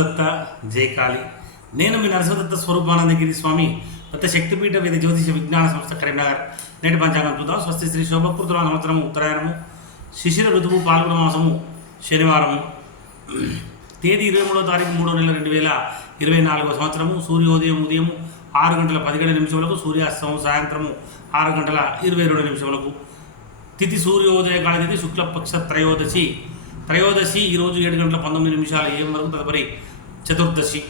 దత్త జయకాళి నేను మీ నరసింహదత్త స్వరూపానందగిరి స్వామి కొత్త శక్తిపీఠ వేద జ్యోతిష విజ్ఞాన సంస్థ కరీంనగర్. నేటి పంచాంగం చూద్దాం. స్వస్తి శ్రీ శోభకృతుల సంవత్సరము ఉత్తరాయణము. శిశిర ఋతువు పాల్గొన మాసము శనివారము. తేదీ ఇరవై మూడో తారీఖు మూడో నెల రెండు వేల ఇరవై నాలుగో సంవత్సరము. సూర్యోదయం ఉదయం ఆరు గంటల పదిహేడు నిమిషములకు సూర్యాస్తమం సాయంత్రము ఆరు గంటల ఇరవై రెండు నిమిషములకు. తిథి సూర్యోదయ కాల తిథి శుక్లపక్ష త్రయోదశి. త్రయోదశి ఈరోజు ఏడు గంటల పంతొమ్మిది నిమిషాల ఏం వరకు తదుపరి చతుర్దశి.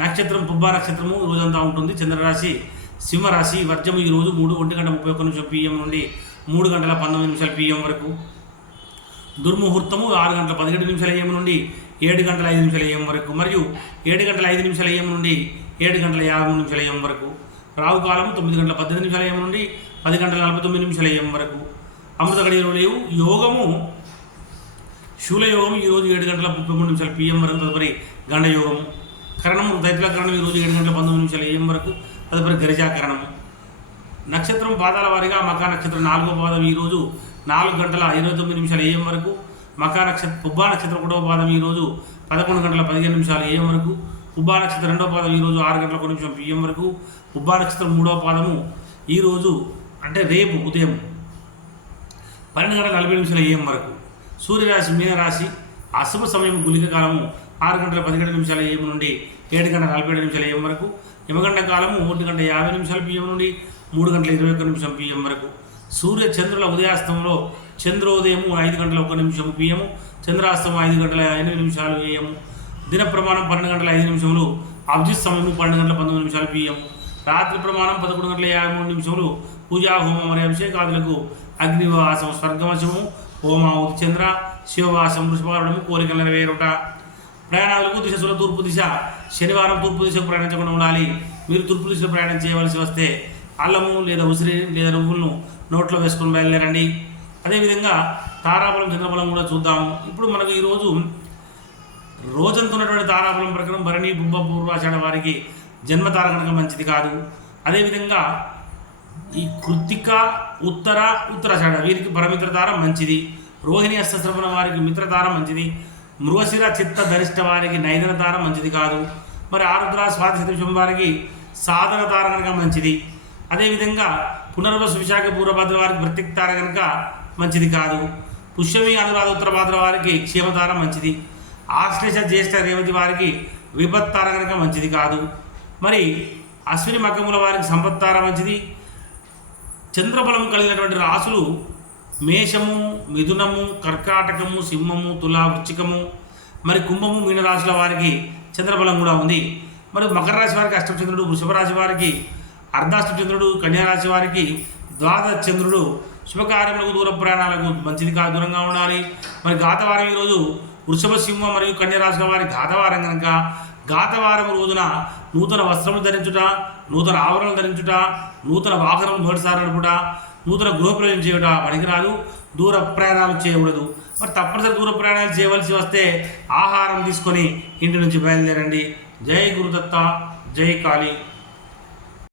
నక్షత్రం పుబ్బ నక్షత్రము రోజంతా ఉంటుంది. చంద్రరాశి సింహరాశి వర్జము ఈరోజు మూడు ఒంటి గంట ముప్పై ఒక్క నిమిషం పిఎం నుండి మూడు గంటల పంతొమ్మిది నిమిషాల పిఎం వరకు. దుర్ముహూర్తము ఆరు గంటల పదిహేడు నిమిషాల ఏం నుండి ఏడు గంటల ఐదు నిమిషాల ఏం వరకు. మరియు ఏడు గంటల ఐదు నిమిషాల ఏం నుండి ఏడు గంటల యాభై మూడు నిమిషాల ఏం వరకు. రావు కాలం తొమ్మిది గంటల పద్దెనిమిది నిమిషాల ఏం నుండి పది గంటల నలభై తొమ్మిది నిమిషాల ఏం వరకు. అమృత గడియలు లేవు. యోగము శూలయోగం ఈరోజు ఏడు గంటల ముప్పై మూడు నిమిషాల పిఎం వరకు తదుపరి గండయోగము. కరణము దైత్య కరణం ఈరోజు ఏడు గంటల పంతొమ్మిది నిమిషాల ఏం వరకు. తదుపరి గరిజాకరణము. నక్షత్రం పాదాల వారిగా మకా నక్షత్రం నాలుగో పాదం ఈరోజు నాలుగు గంటల ఇరవై తొమ్మిది నిమిషాల ఏఎం వరకు. మకా నక్షత్రం పుబ్బా నక్షత్రం ఒకటో పాదం ఈరోజు పదకొండు గంటల పదిహేను నిమిషాల ఏఎం వరకు. ఉబ్బా నక్షత్రం రెండో పాదం ఈరోజు ఆరు గంటల ఒక నిమిషం పిఎం వరకు. ఉబ్బా నక్షత్రం మూడో పాదము ఈరోజు అంటే రేపు ఉదయం పన్నెండు గంటల నలభై నిమిషాల ఏఎం వరకు. సూర్యరాశి మీనరాశి అశుభ సమయం గుళిక కాలము ఆరు గంటల పదిహేడు నిమిషాల ఏం నుండి ఏడు గంటల నలభై ఏడు నిమిషాల ఏం వరకు యమగంట కాలము ఒంటి గంట యాభై నిమిషాల పిఎం నుండి మూడు గంటల ఇరవై ఒక్క నిమిషం పిఎం వరకు. సూర్య చంద్రుల ఉదయాస్తంలో చంద్రోదయము ఐదు గంటల ఒక నిమిషం పిఎం చంద్రాస్తం ఐదు గంటల ఎనిమిది నిమిషాలు ఏఎం దిన ప్రమాణం పన్నెండు గంటల ఐదు నిమిషములు అభిజిత్ సమయం పన్నెండు గంటల పంతొమ్మిది నిమిషాలు పిఎం రాత్రి ప్రమాణం పదకొండు గంటల యాభై మూడు నిమిషములు పూజా హోమం మరియు అభిషేకాదులకు అగ్నివాసం స్వర్గవశము హోమావతి చంద్ర శివవాసం వృషభారణము కోరికల నెరవేరుట. ప్రయాణాలకు దిశ తూర్పు దిశ శనివారం తూర్పు దిశకు ప్రయాణించకుండా ఉండాలి. మీరు తూర్పు దిశలో ప్రయాణం చేయవలసి వస్తే అల్లము లేదా ఉసిరి లేదా నువ్వులను నోట్లో వేసుకొని బయలుదేరండి. అదేవిధంగా తారాబలం చంద్రబలం కూడా చూద్దాము ఇప్పుడు మనకు ఈరోజు రోజంతున్నటువంటి తారాబలం ప్రకారం భరణి బుబ్బ పూర్వాషాఢ వారికి జన్మతార కనుక మంచిది కాదు. అదేవిధంగా ఈ కృత్తిక ఉత్తర ఉత్తరాషాఢ వీరికి పరమిత్రతారం మంచిది. రోహిణి అష్టశ్రవణ వారికి మిత్రతారం మంచిది. మృగశిర చిత్త ధరిష్ట వారికి నైదన దారం మంచిది కాదు. మరి ఆరుద్ర స్వాతిశతం వారికి సాధన తార కనుక మంచిది. అదేవిధంగా పునర్వసు విశాఖ పూర్వభద్ర వారికి ప్రత్యేక తార కనుక మంచిది కాదు. పుష్యమి అనురాధ ఉత్తరభాద్ర వారికి క్షేమతార మంచిది. ఆశ్లేష జ్యేష్ఠ రేవతి వారికి విపత్తార కనుక మంచిది కాదు. మరి అశ్విని మకముల వారికి సంపత్తార మంచిది. చంద్రబలం కలిగినటువంటి రాసులు మేషము మిథునము కర్కాటకము సింహము తులా వృచ్చికము మరి కుంభము మీనరాశుల వారికి చంద్రబలం కూడా ఉంది. మరి మకర రాశి వారికి అష్టమచంద్రుడు వృషభ రాశి వారికి అర్ధాష్టచంద్రుడు కన్యారాశి వారికి ద్వాదశ చంద్రుడు. శుభకార్యములకు దూర ప్రయాణాలకు మంచిది కా దూరంగా ఉండాలి. మరి గాతవారం ఈరోజు వృషభ సింహ మరియు కన్యరాశుల వారి గాతవారం కనుక గాతవారం రోజున నూతన వస్త్రములు ధరించుట నూతన ఆవరణలు ధరించుట నూతన వాహనం మొదటిసారి నడుపుట నూతన గృహప్రవేశం చేయడం పనికిరాదు దూర ప్రయాణాలు చేయకూడదు. మరి తప్పనిసరి దూర ప్రయాణాలు చేయవలసి వస్తే ఆహారం తీసుకొని ఇంటి నుంచి బయలుదేరండి. జై గురుదత్త జై కాళీ.